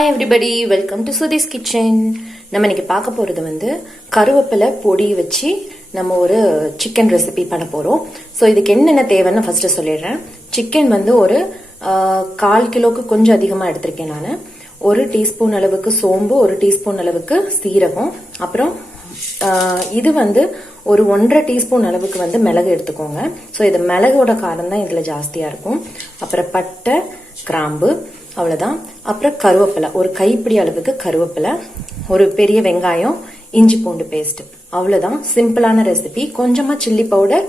Hi everybody, welcome to Sudhi's kitchen. நம்ம இன்னைக்கு பார்க்க போறது வந்து கருவேப்பிலை பொடி வச்சு நம்ம ஒரு சிக்கன் ரெசிபி பண்ண போறோம். ஸோ இதுக்கு என்னென்ன தேவைன்னு ஃபர்ஸ்ட் சொல்லிடுறேன். சிக்கன் வந்து ஒரு 1/4 கிலோக்கு கொஞ்சம் அதிகமா எடுத்திருக்கேன் நான். 1 டீஸ்பூன் அளவுக்கு சோம்பு, 1 டீஸ்பூன் அளவுக்கு சீரகம், அப்புறம் இது வந்து ஒரு 1.5 டீஸ்பூன் அளவுக்கு வந்து மிளகு எடுத்துக்கோங்க. ஸோ இது மிளகோட காரம் தான் இதுல ஜாஸ்தியா இருக்கும். அப்புறம் பட்டை, கிராம்பு, அவ்வளவுதான். அப்புறம் கருவேப்பிலை, ஒரு கைப்பிடி அளவுக்கு கருவேப்பிலை, ஒரு பெரிய வெங்காயம், இஞ்சி பூண்டு பேஸ்ட், அவ்வளவுதான். சிம்பிளான ரெசிபி. கொஞ்சமா சில்லி பவுடர்,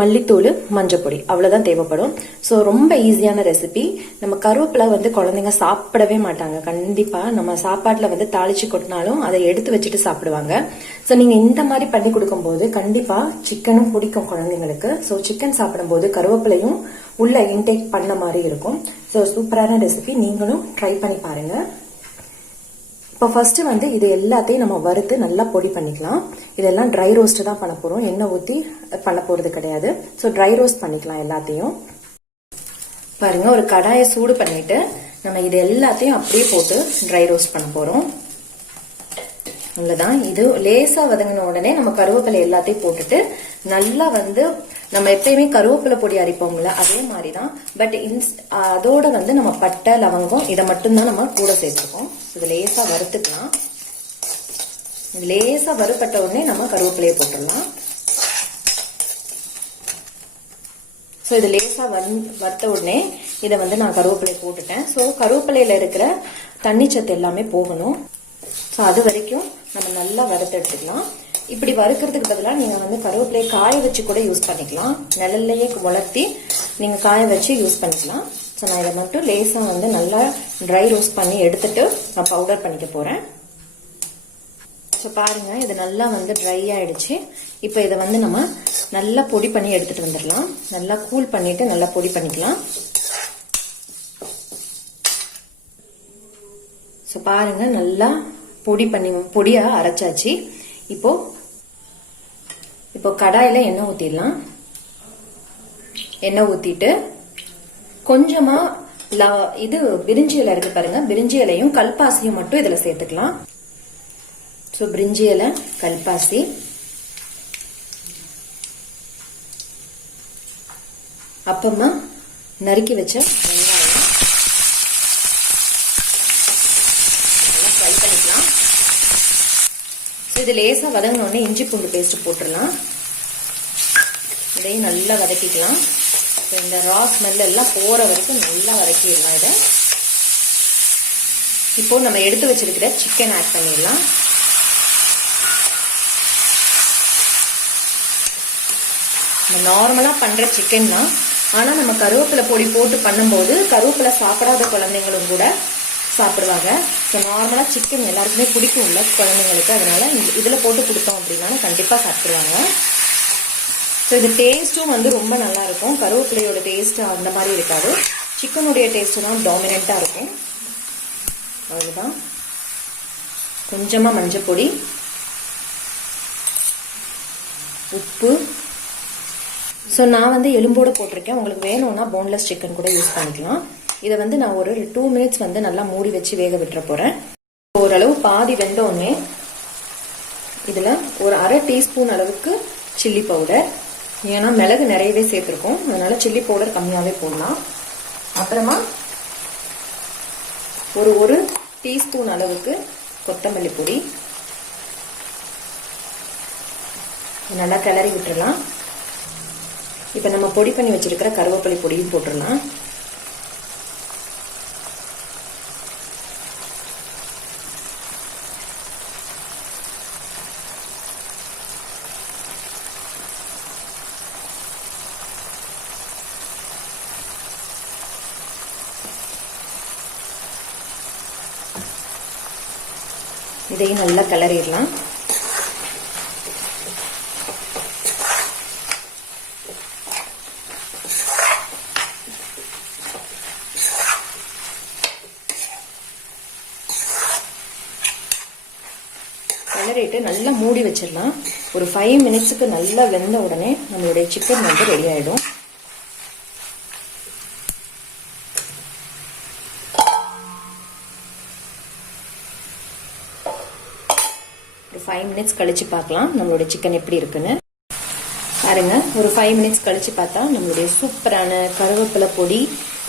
மல்லித்தூள், மஞ்சள் பொடி, அவ்வளவுதான் தேவைப்படும். ஸோ ரொம்ப ஈஸியான ரெசிபி. நம்ம கருவேப்பிலை வந்து குழந்தைங்க சாப்பிடவே மாட்டாங்க. கண்டிப்பா நம்ம சாப்பாட்டுல வந்து தாளிச்சு கொட்டினாலும் அதை எடுத்து வச்சுட்டு சாப்பிடுவாங்க. ஸோ நீங்க இந்த மாதிரி பண்ணி கொடுக்கும்போது கண்டிப்பா சிக்கனும் பிடிக்கும் குழந்தைங்களுக்கு. ஸோ சிக்கன் சாப்பிடும்போது கருவேப்பிலையும் உள்ள இன்டேக் பண்ண மாதிரி இருக்கும். ஸோ சூப்பரான ரெசிபி, நீங்களும் ட்ரை பண்ணி பாருங்க. இப்போ ஃபர்ஸ்ட் வந்து இது எல்லாத்தையும் நம்ம வறுத்து நல்லா பொடி பண்ணிக்கலாம். இதெல்லாம் ட்ரை ரோஸ்ட் தான் பண்ண போறோம், எண்ணெய் ஊற்றி பண்ண போறது கிடையாது. ஸோ ட்ரை ரோஸ்ட் பண்ணிக்கலாம் எல்லாத்தையும். பாருங்க, ஒரு கடாயை சூடு பண்ணிட்டு நம்ம இது எல்லாத்தையும் அப்படியே போட்டு ட்ரை ரோஸ்ட் பண்ண போறோம். அவ்வளவுதான். இது லேசா வதங்கின உடனே நம்ம கருவேப்பிலை எல்லாத்தையும் போட்டுட்டு நல்லா வந்து நம்ம எப்பயுமே கருவேப்பிலை பொடி அரைப்போம்ல, அதே மாதிரிதான். பட் அதோட வந்து நம்ம பட்டை, லவங்கம் இதை மட்டும்தான் நம்ம கூட சேர்த்துருக்கோம். இது லேசா வறுத்துக்கலாம். லேசா வறுப்பட்ட உடனே நம்ம கருவேப்பிலையை போட்டுடலாம். ஸோ இது லேசா வறுத்த உடனே இதை வந்து நான் கருவேப்பிலை போட்டுட்டேன். ஸோ கருவேப்பிலையில இருக்கிற தண்ணி சத்து எல்லாமே போகணும். ஸோ அது வரைக்கும் நம்ம நல்லா வறுத்து எடுத்துக்கலாம். இப்படி வறுக்கிறதுக்கு பதிலாக நீங்க வந்து கருவேப்பிலையை காய வச்சு கூட யூஸ் பண்ணிக்கலாம். நிழல்லையே வளர்த்தி நீங்க காய வச்சு யூஸ் பண்ணிக்கலாம். ஸோ நான் இதை மட்டும் லேசா வந்து நல்லா ட்ரை ரோஸ்ட் பண்ணி எடுத்துட்டு நான் பவுடர் பண்ணிக்க போறேன். ஸோ பாருங்க, இது நல்லா வந்து ட்ரை ஆயிடுச்சு. இப்போ இதை வந்து நம்ம நல்லா பொடி பண்ணி எடுத்துட்டு வந்துடலாம். நல்லா கூல் பண்ணிட்டு நல்லா பொடி பண்ணிக்கலாம். ஸோ பாருங்க, நல்லா பொடியா அரைச்சாச்சு. இப்போ கடாயில எண்ணெய் ஊத்திடலாம். எண்ணெய் ஊத்திட்டு கொஞ்சமா இது பிரிஞ்சி இலை இருக்கு பாருங்க, பிரிஞ்சி இலையும் கல்பாசியும் மட்டும் இதுல சேர்த்துக்கலாம். ஸோ பிரிஞ்சி இலை, கல்பாசி, அப்புறமா நறுக்கி வச்ச வெங்காயம் நல்லா ஃப்ரை பண்ணிக்கலாம். இது லேசா வதங்கின உடனே இஞ்சி பூண்டு பேஸ்ட் போட்டுடலாம். இதையும் நல்லா வதக்கிக்கலாம். இந்த ரா ஸ்மெல் எல்லாம் போற வரைக்கும் நல்லா வதக்கிடலாம். இதை இப்போ நம்ம எடுத்து வச்சிருக்கிற சிக்கன் ஆட் பண்ணிடலாம். நார்மலா பண்ற சிக்கன் தான், ஆனா நம்ம கருவேப்பிலை பொடி போட்டு பண்ணும்போது கருவேப்பிலை சாப்பிடாத குழந்தைங்களும் கூட சாப்பிடுவாங்க. ஸோ நார்மலா சிக்கன் எல்லாருக்குமே பிடிக்கும்ல குழந்தைங்களுக்கு, அதனால இதுல போட்டு கொடுத்தோம் அப்படின்னா கண்டிப்பா சாப்பிடுவாங்க. ஸோ இது டேஸ்டும் வந்து ரொம்ப நல்லா இருக்கும். கருவேப்பிலையோட டேஸ்ட் அந்த மாதிரி இருக்காது, சிக்கனுடைய டேஸ்ட் தான் டாமினண்டா இருக்கும். அவ்வளவுதான். கொஞ்சமா மஞ்சள் பொடி, உப்பு. ஸோ நான் வந்து எலும்போட போட்டிருக்கேன். உங்களுக்கு வேணும்னா போன்லெஸ் சிக்கன் கூட யூஸ் பண்ணிக்கலாம். இதை வந்து நான் ஒரு 2 மினிட்ஸ் வந்து நல்லா மூடி வச்சு வேக விட்டுற போறேன். ஓரளவு பாதி வெந்த உடனே இதுல ஒரு 1/2 டீஸ்பூன் அளவுக்கு சில்லி பவுடர், ஏன்னா மிளகு நிறையவே சேர்த்திருக்கோம், அதனால சில்லி பவுடர் கம்மியாவே போடலாம். அப்புறமா ஒரு 1 டீஸ்பூன் அளவுக்கு கொத்தமல்லி பொடி நல்லா கிளறி விட்டுறலாம். இப்ப நம்ம பொடி பண்ணி வச்சிருக்கிற கருவேப்பிலை பொடியும் போட்டுடலாம். இதையும் நல்லா கிளறிடலாம். கிளறிட்டு நல்லா மூடி வச்சிடலாம். ஒரு 5 மினிட்ஸுக்கு நல்லா வெந்த உடனே நம்மளுடைய சிக்கன் வந்து ரெடி ஆயிடும். மினிட்ஸ் கழிச்சு பார்க்கலாம் நம்மளுடைய சிக்கன் எப்படி இருக்குன்னு. பாருங்க, ஒரு 5 மினிட்ஸ் கழிச்சு பார்த்தா நம்மளுடைய சூப்பரான கருவேப்பிலை பொடி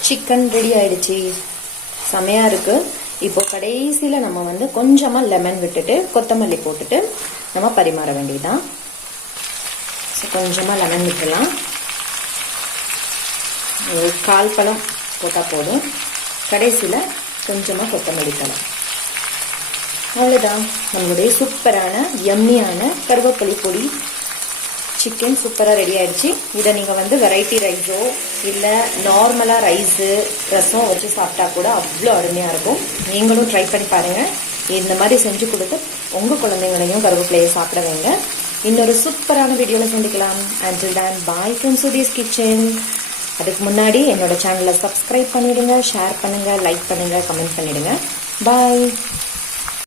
சிக்கன் ரெடி ஆயிடுச்சு. செமையா இருக்கு. இப்போ கடைசியில நம்ம வந்து கொஞ்சமா லெமன் விட்டுட்டு கொத்தமல்லி போட்டுட்டு நம்ம பரிமாற வேண்டியதுதான். கொஞ்சமா லெமன் விட்டுலாம், ஒரு 1/4 பழம் போட்டா போதும். கடைசியில கொஞ்சமா கொத்தமல்லி தழை. அவ்வளவுதான், நம்மளுடைய சூப்பரான யம்மியான கருவேப்பிலை பொடி சிக்கன் சூப்பரா ரெடி ஆயிடுச்சு. இதை நீங்க வந்து வெரைட்டி ரைஸோ இல்ல நார்மலா ரைஸு ரசம் வச்சு சாப்பிட்டா கூட அவ்வளோ அருமையா இருக்கும். நீங்களும் ட்ரை பண்ணி பாருங்க. இந்த மாதிரி செஞ்சு கொடுத்து உங்க குழந்தைங்களையும் கருவேப்பிலையை சாப்பிட வைங்க. இன்னொரு சூப்பரான வீடியோல சந்திக்கலாம். until then bye from Sudhi's Kitchen. அதுக்கு முன்னாடி என்னோட சேனலை சப்ஸ்கிரைப் பண்ணிடுங்க, ஷேர் பண்ணுங்க, லைக் பண்ணுங்க, கமெண்ட் பண்ணிடுங்க. பாய்.